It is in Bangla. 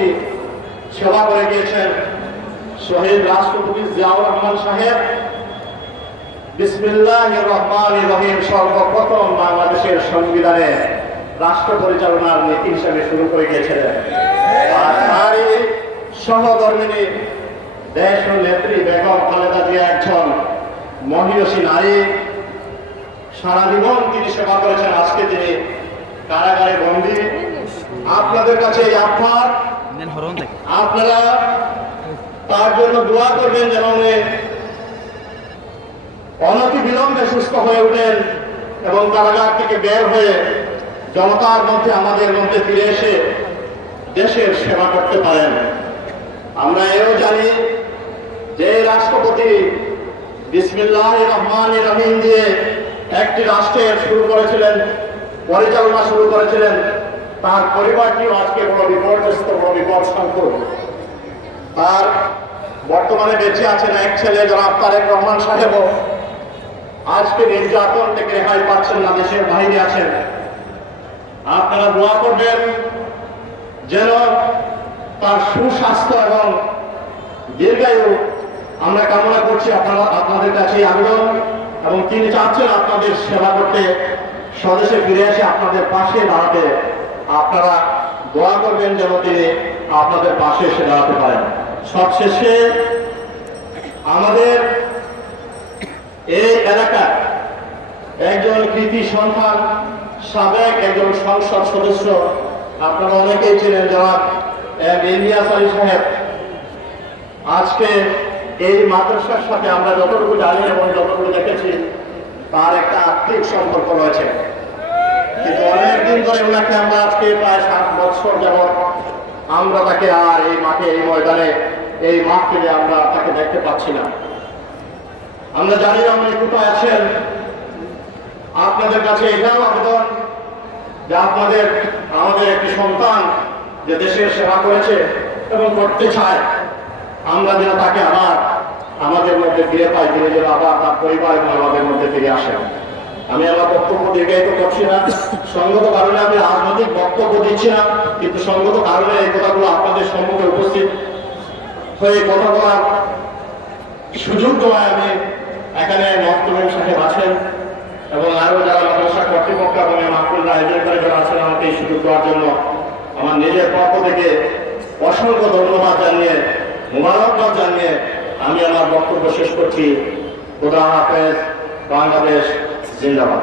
রাষ্ট্রপতি সেবা করে গিয়েছেন শহীদ রাষ্ট্রপতি জিয়াউর রহমান সাহেব বিসমিল্লাহির রহমানির রহিম সর্বপ্রথম বাংলাদেশের সংবিধানে রাষ্ট্র পরিচালনার নীতি হিসেবে শুরু করে গিয়েছিলেন। আর তারই সহধর্মিনী দেশ নেত্রী বেগম খালেদা জিয়া একজন মহিয়সী নারী। সারা জীবন তিনি সেবা করেছেন। আজকে তিনি কারাগারে বন্দী। আপনাদের কাছে এই আহ্বান, আপনারা তার জন্য দোয়া করবেন যেন উনি অনতি বিলম্বে সুস্থ হয়ে ওঠেন এবং কারাগার থেকে বের হয়ে জনতার মধ্যে আমাদের মধ্যে ফিরে এসে দেশের সেবা করতে পারেন। আমরা এও জানি যে রাষ্ট্রপতি বিসমিল্লাহির রহমানির রহিম দিয়ে একটি রাষ্ট্রের শুরু করেছিলেন, পরিচালনা শুরু করেছিলেন। তার পরিবারটিও আজকে বড় বিপর্যস্ত, বড় বিপদসংকুল। তার বর্তমানে বেঁচে আছেন এক ছেলে জনাব তারেক রহমান সাহেবও আজকে নির্যাতন থেকে রেহাই পাচ্ছেন না, দেশের বাইরে আছেন। আপনারা দোয়া করবেন যেন তার সুস্বাস্থ্য এবং দীর্ঘায়ু আমরা কামনা করছি। আপনাদের কাছে আবেদন, এবং তিনি চাচ্ছেন আপনাদের সেবা করতে, স্বদেশে ফিরে এসে আপনাদের পাশে দাঁড়াতে। আপনারা দোয়া করবেন যেন তিনি আপনাদের পাশে এসে দাঁড়াতে পারেন। সবশেষে আমাদের এই এলাকার একজন কৃতি সন্তান, সাবেক একজন সংসদ সদস্য, আপনারা অনেকেই ছিলেন, জনাব ইলিয়াস আলী সাহেব। আজকে এই মাদ্রাসার সাথে আমরা যতটুকু জানি এবং যতটুকু দেখেছি তার একটা আর্থিক সম্পর্ক রয়েছে, কিন্তু অনেকদিন ধরে ওনাকে আমরা আজকে প্রায় 7 বছর যাবৎ আমরা তাকে আর এই মাঠে, এই ময়দানে, এই মাঠ থেকে আমরা তাকে দেখতে পাচ্ছি না। আমরা জানি না উনি কোথায় আছেন। আপনাদের কাছে এটাও আবেদন যে আমাদের একটি সন্তান যে দেশের সেবা করেছে এবং করতে চায়, আমরা যেন তাকে আবার আমাদের মধ্যে ফিরে পাই, তিনি যেন আবার তার পরিবার এবং আমাদের মধ্যে ফিরে আসেন। আমি আমার বক্তব্য দীর্ঘায়িত করছি না। সঙ্গত কারণে আমি রাজনৈতিক বক্তব্য দিচ্ছি না, কিন্তু সঙ্গত কারণে এই কথাগুলো আপনাদের সম্মুখে উপস্থিত হয়ে কথা বলার সুযোগ দেওয়ায় আমি এখানে মহতুম সাহেব আছেন এবং আরো যারা মাদ্রাসা কর্তৃপক্ষ এবং মাহফিলরা আয়োজন করে যারা আছেন, আমাকে এই সুযোগ দেওয়ার জন্য আমার নিজের পক্ষ থেকে অসংখ্য ধন্যবাদ জানিয়ে, মোবারকবাদ জানিয়ে আমি আমার বক্তব্য শেষ করছি। খোদা হাফেজ। বাংলাদেশ জিন্দাবাদ।